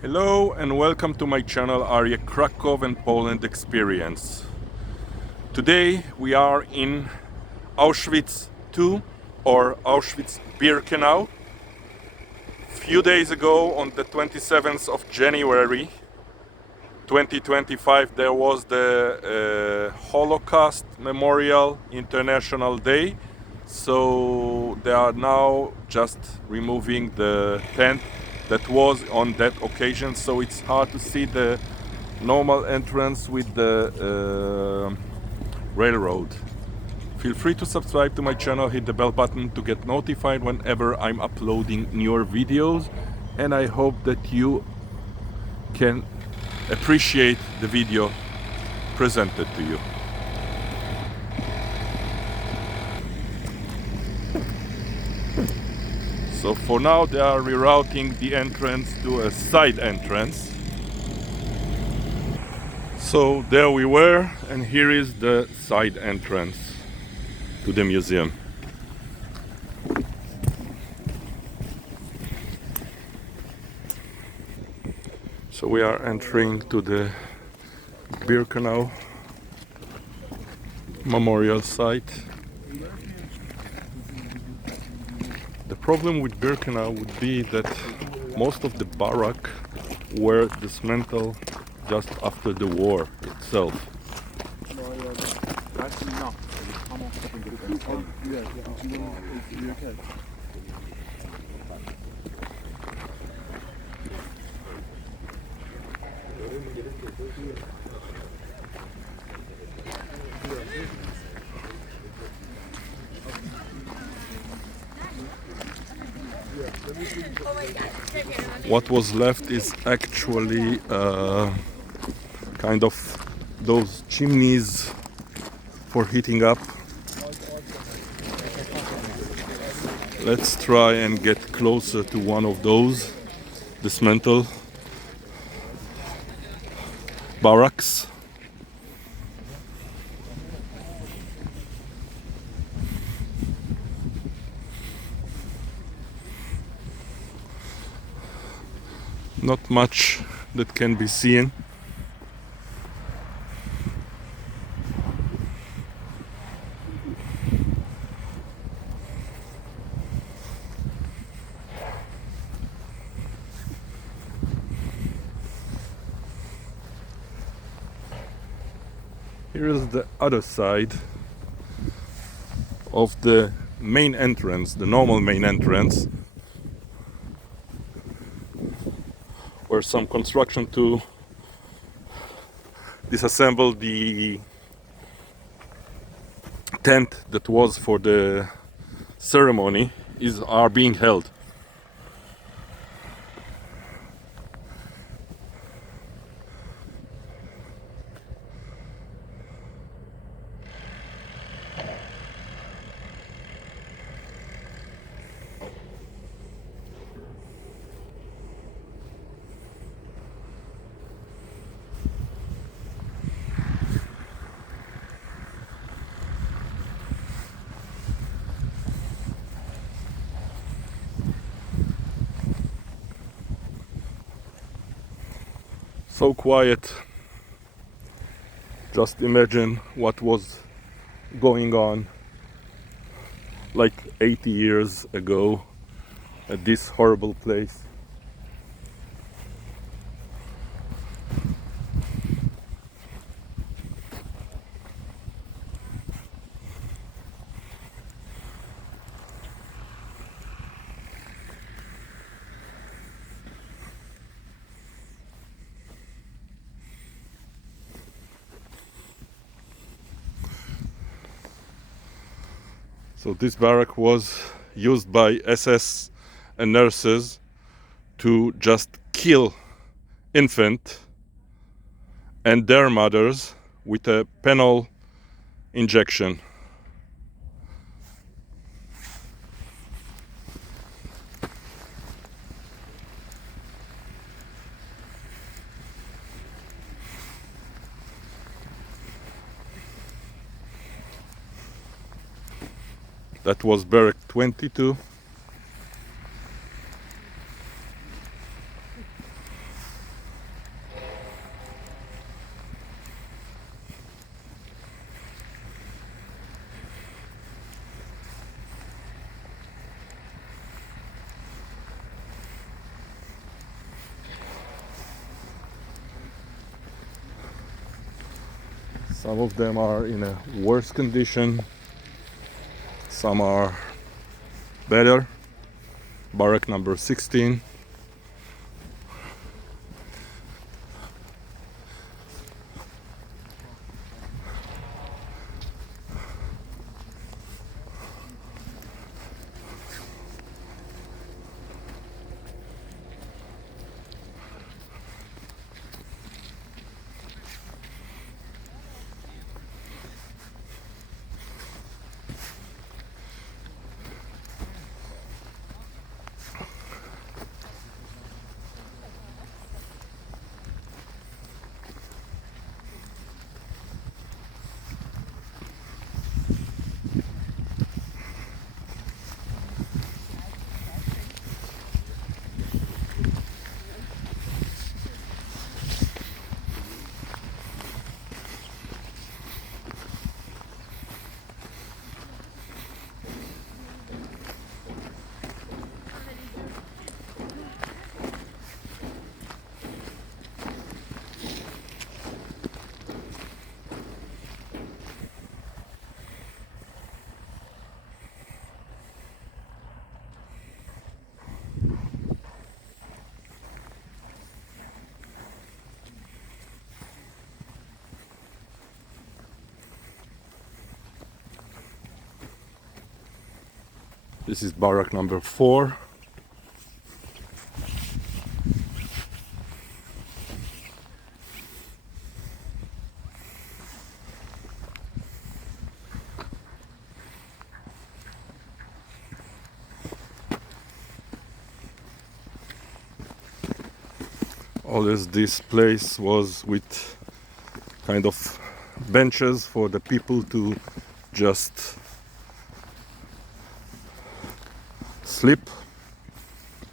Hello and welcome to my channel Area Krakow and Poland Experience. Today we are in Auschwitz II or Auschwitz-Birkenau. Few days ago, on the 27th of January 2025, there was the Holocaust Memorial International Day. So they are now just removing the tent that was on that occasion, so it's hard to see the normal entrance with the railroad. Feel free to subscribe to my channel, hit the bell button to get notified whenever I'm uploading newer videos, and I hope that you can appreciate the video presented to you. So for now they are rerouting the entrance to a side entrance. So there we were, and here is the side entrance to the museum. So we are entering to the Birkenau memorial site. The problem with Birkenau would be that most of the barracks were dismantled just after the war itself. What was left is actually kind of those chimneys for heating up. Let's try and get closer to one of those dismantled barracks. Not much that can be seen. Here is the other side of the main entrance, the normal main entrance, where some construction to disassemble the tent that was for the ceremony are being held. So quiet. Just imagine what was going on like 80 years ago at this horrible place. So this barrack was used by SS and nurses to just kill infants and their mothers with a penal injection. That was barrack 22. Some of them are in a worse condition, some are better. Barrack number 16. This is barrack number 4. This place was with kind of benches for the people to just sleep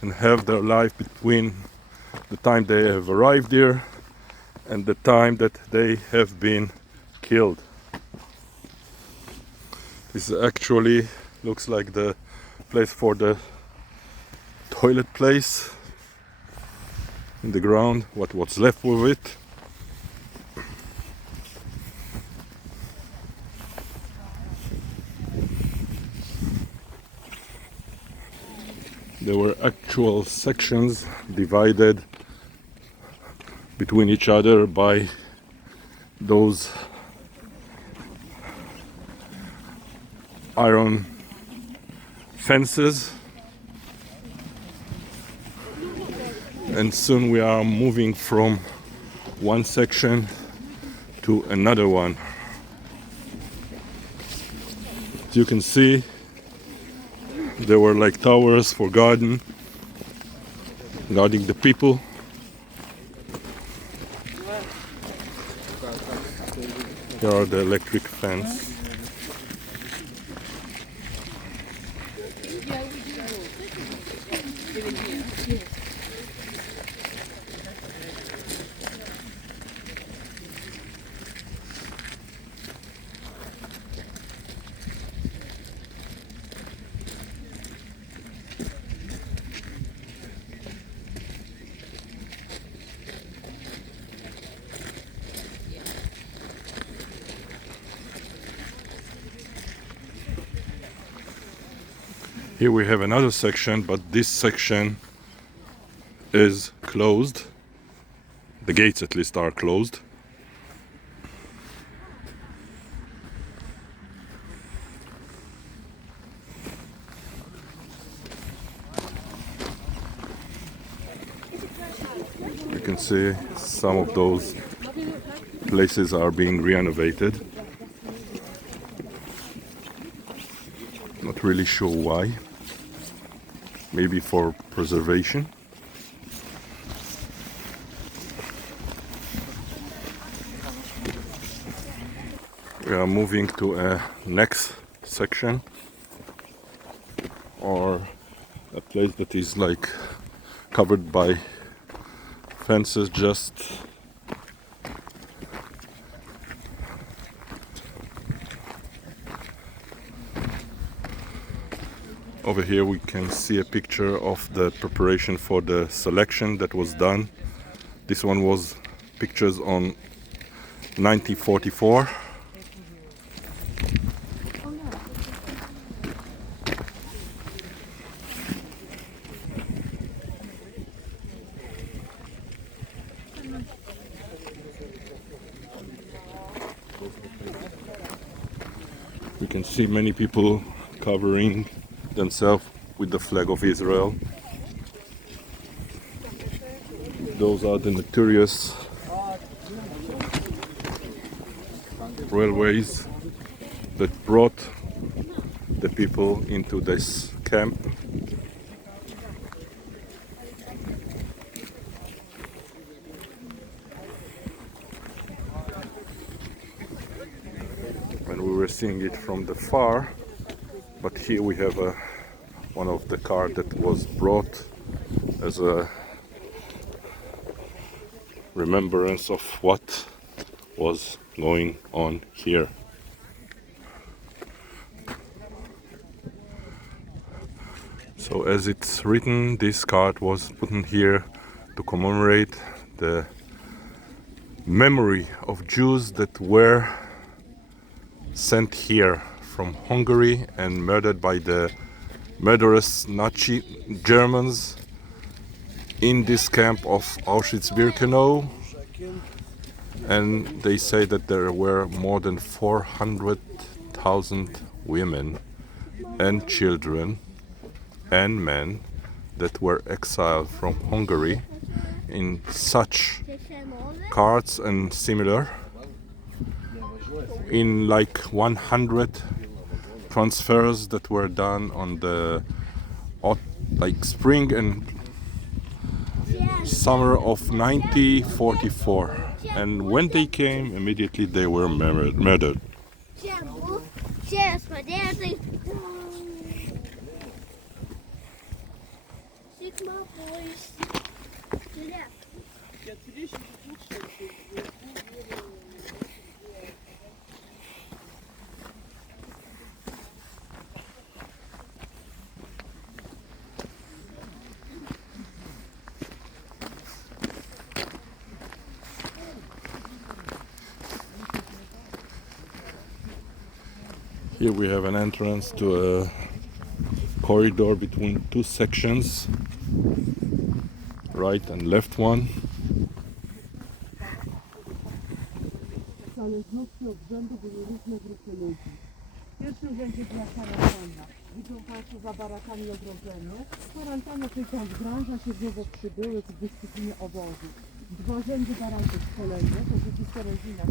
and have their life between the time they have arrived here and the time that they have been killed. This actually looks like the place for the toilet place in the ground, what's left of it. There were actual sections divided between each other by those iron fences, and soon we are moving from one section to another one. As you can see, there were like towers for guarding the people. Here are the electric fence. Here we have another section, but this section is closed. The gates at least are closed. You can see some of those places are being renovated. Not really sure why. Maybe for preservation. We are moving to a next section, or a place that is like covered by fences. Just over here we can see a picture of the preparation for the selection that was done. This one was pictures on 1944. You can see many people covering themselves with the flag of Israel. Those are the notorious railways that brought the people into this camp. And we were seeing it from the far, but here we have one of the cars that was brought as a remembrance of what was going on here. So as it's written, this card was put in here to commemorate the memory of Jews that were sent here from Hungary and murdered by the murderous Nazi Germans in this camp of Auschwitz II-Birkenau. And they say that there were more than 400,000 women and children and men that were exiled from Hungary in such carts and similar, in like 100 transfers that were done on the like spring and summer of 1944. And when they came, immediately they were murdered. Here we have an entrance to a corridor between two sections, right and left one. Zależności od rzędu były różne grupy ludzi. W pierwszym rzędzie była kwarantanna. Widzą Państwo za barakami ogrodzenie. Kwarantanna, czyli tam wgrąża się w nowo przybyłych w dyscyplinie obozu. Dwa rzędy baraków szkolenia, to rzeczywiście rodzina.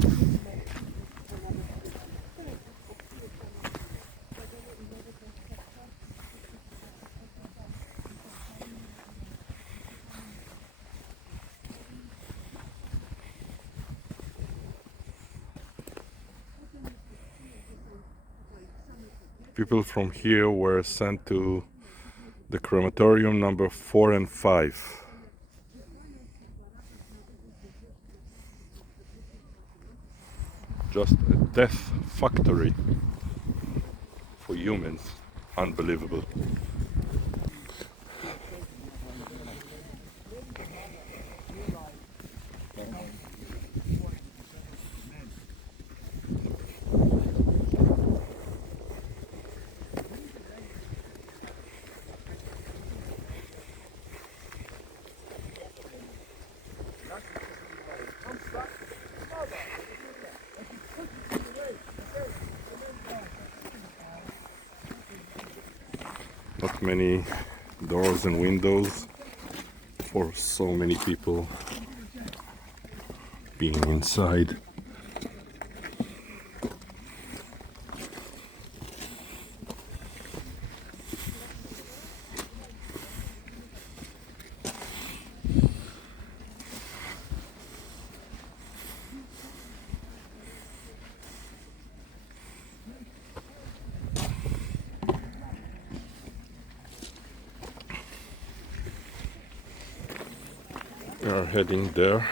People from here were sent to the crematorium number 4 and 5. Just a death factory for humans. Unbelievable. Not many doors and windows for so many people being inside. We are heading there.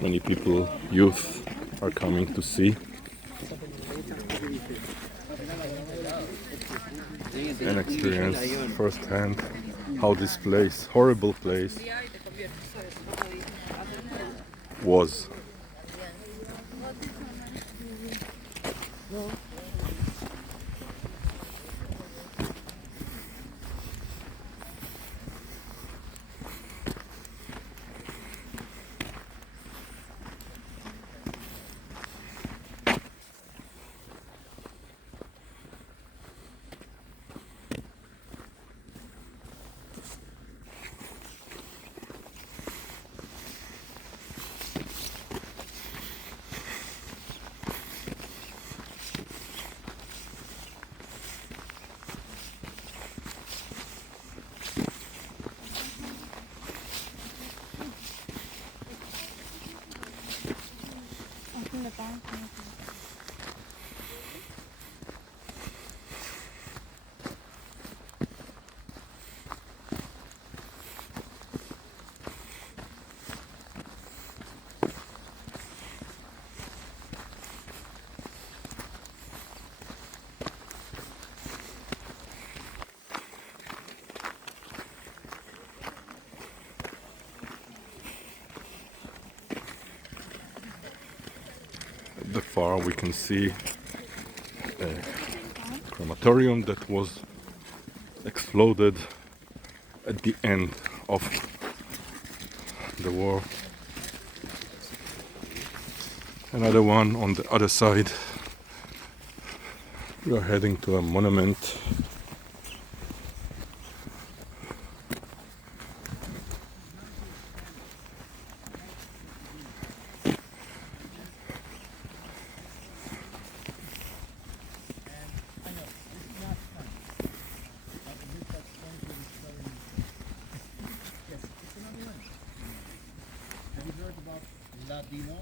Many people, youth, are coming to see. and experience firsthand how this place, horrible place, was. At the far we can see a crematorium that was exploded at the end of the war. Another one on the other side. We are heading to a monument. Ladino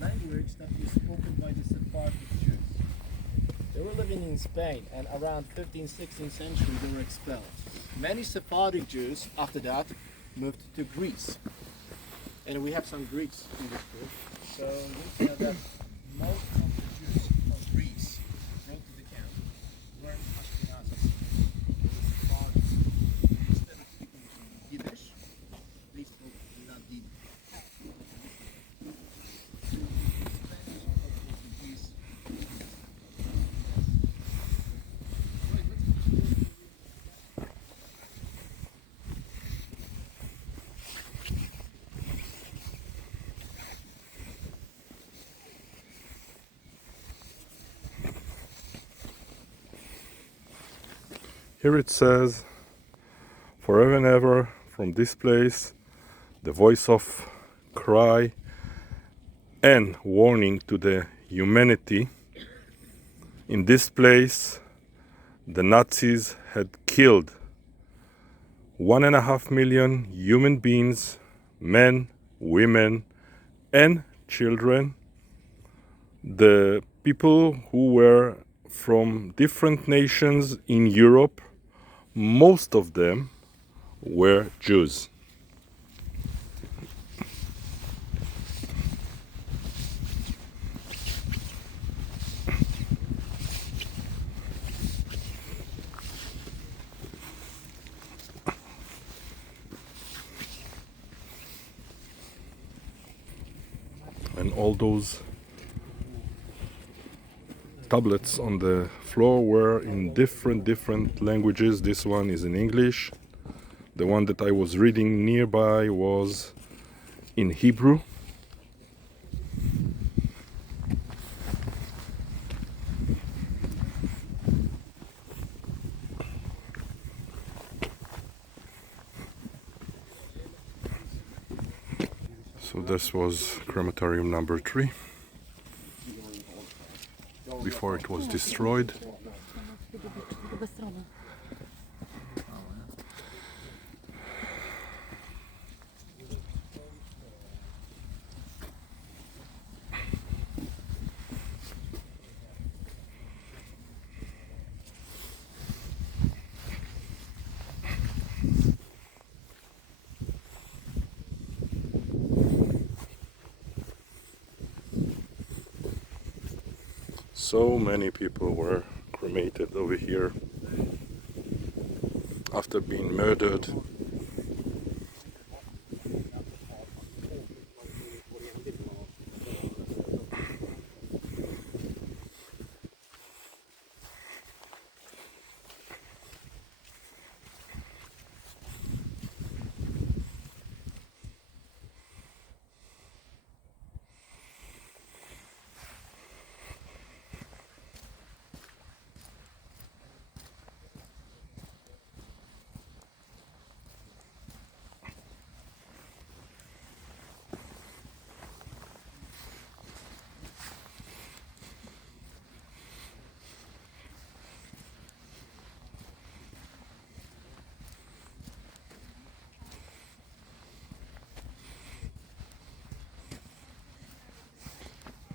language that is spoken by the Sephardic Jews. They were living in Spain, and around 15th, 16th century they were expelled. Many Sephardic Jews after that moved to Greece. And we have some Greeks in this group. So we know that most of the Jews of Greece brought to the camp were Ashkenazis. They were Sephardics. Instead of speaking Yiddish, they spoke Ladino. Spanish or Portuguese. Here it says, forever and ever from this place, the voice of cry and warning to the humanity. In this place, the Nazis had killed 1.5 million human beings, men, women, and children. The people who were from different nations in Europe, most of them were Jews. And all those tablets on the floor were in different languages. This one is in English. The one that I was reading nearby was in Hebrew. So this was crematorium number 3 before it was destroyed. So many people were cremated over here after being murdered.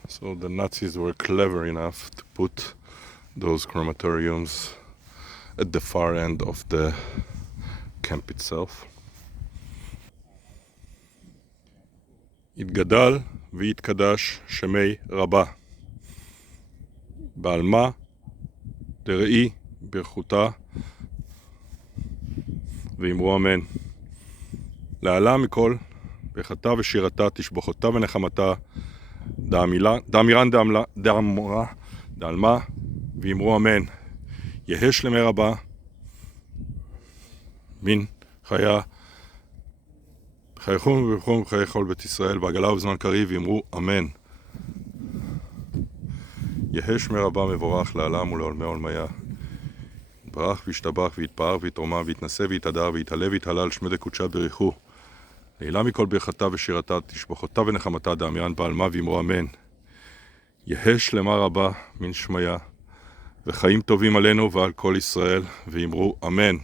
So the Nazis were clever enough to put those crematoriums at the far end of the camp itself. התגדל והתקדש שמי רבה. בעלמה דראי ברכותה ואמרו אמן. לעלה מכל ברכתה ושירתה תשבחותה ונחמתה דאמירן דאמרה דעלמה ואמרו אמן. יהא שלמי רבה מן חיה חייכום וברכום חיי כל בית ישראל בעגלה ובזמן קריב ואמרו אמן. יהא שמי רבה מבורך לעלם ולעולמי עולמיה. יתברך וישתבח ויתפאר ויתרומם ויתנשא ויתהדר ויתעלה ויתהלל שמי דקודשה בריחו. לעילה מכל ברכתה ושירתה תשבחותה ונחמתה דאמירן בעלמה ואמרו אמן. יהא שלמה רבה מן שמיה וחיים טובים עלינו ועל כל ישראל ואמרו אמן.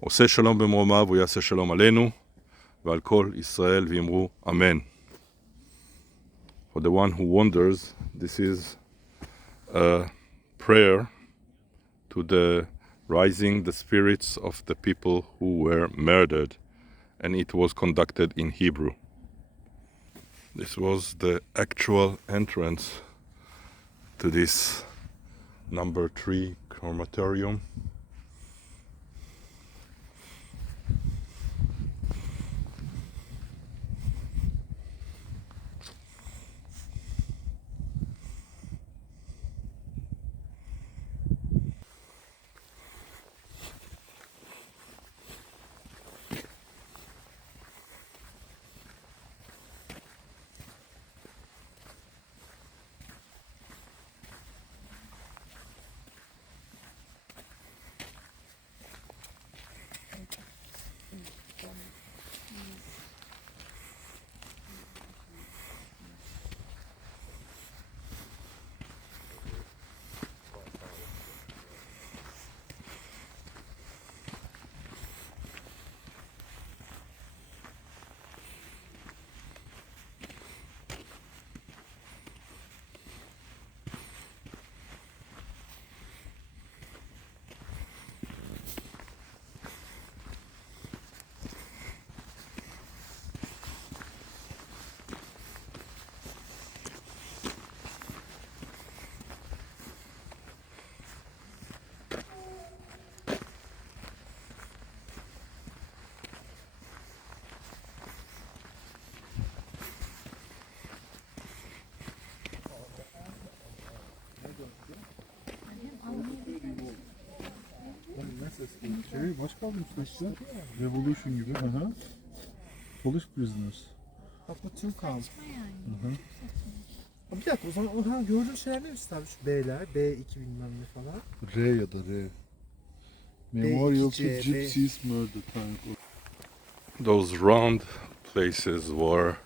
עושה שלום במרומיו ויעשה שלום עלינו ועל כל ישראל ואמרו אמן. For the one who wonders, this is a prayer to the rising the spirits of the people who were murdered, and it was conducted in Hebrew. This was the actual entrance to this number 3 crematorium. Baş kaldırmışlar işte. Revolution gibi. Hı. Polish prisoners. Bak bu Türk kaldı. Hı. Bir dakika o zaman o gördüğün şeyler ne abi? Şu B'ler, B2 bilmem ne falan. R ya da R. Memorial to B2C, Gypsies murder time. Those round places were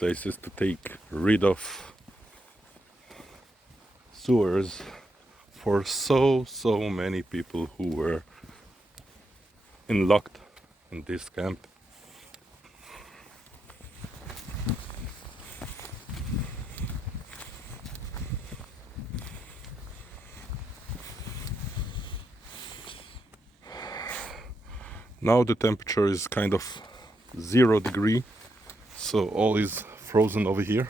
places to take rid of sewers for so many people who were locked in this camp. Now the temperature is kind of 0 degree, so all is frozen over here.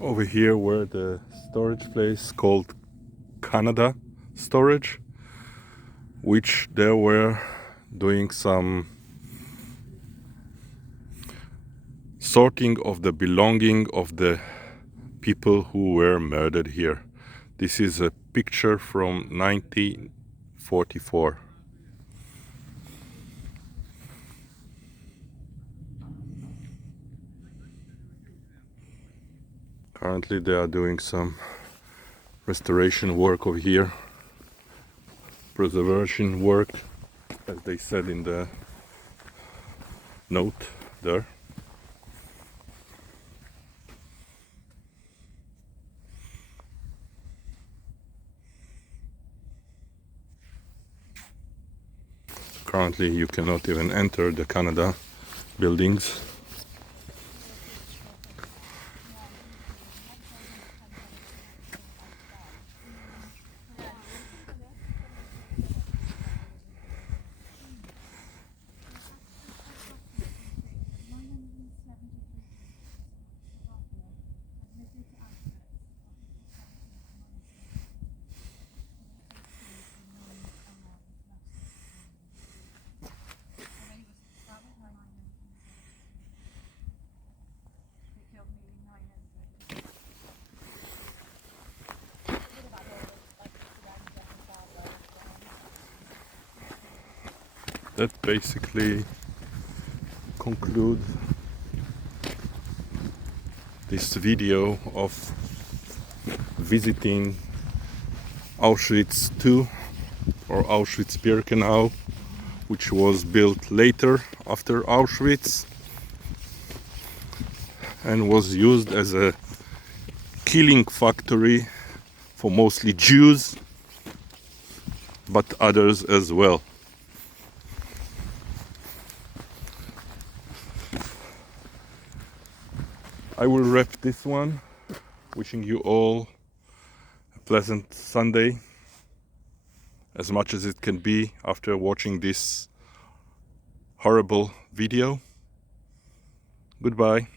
Over here were the storage place called Canada Storage, which they were doing some sorting of the belonging of the people who were murdered here. This is a picture from 1944. Currently they are doing some restoration work over here, preservation work, as they said in the note there. Currently you cannot even enter the Canada buildings. That basically concludes this video of visiting Auschwitz II or Auschwitz Birkenau, which was built later after Auschwitz and was used as a killing factory for mostly Jews, but others as well. I will wrap this one, wishing you all a pleasant Sunday, as much as it can be after watching this horrible video. Goodbye.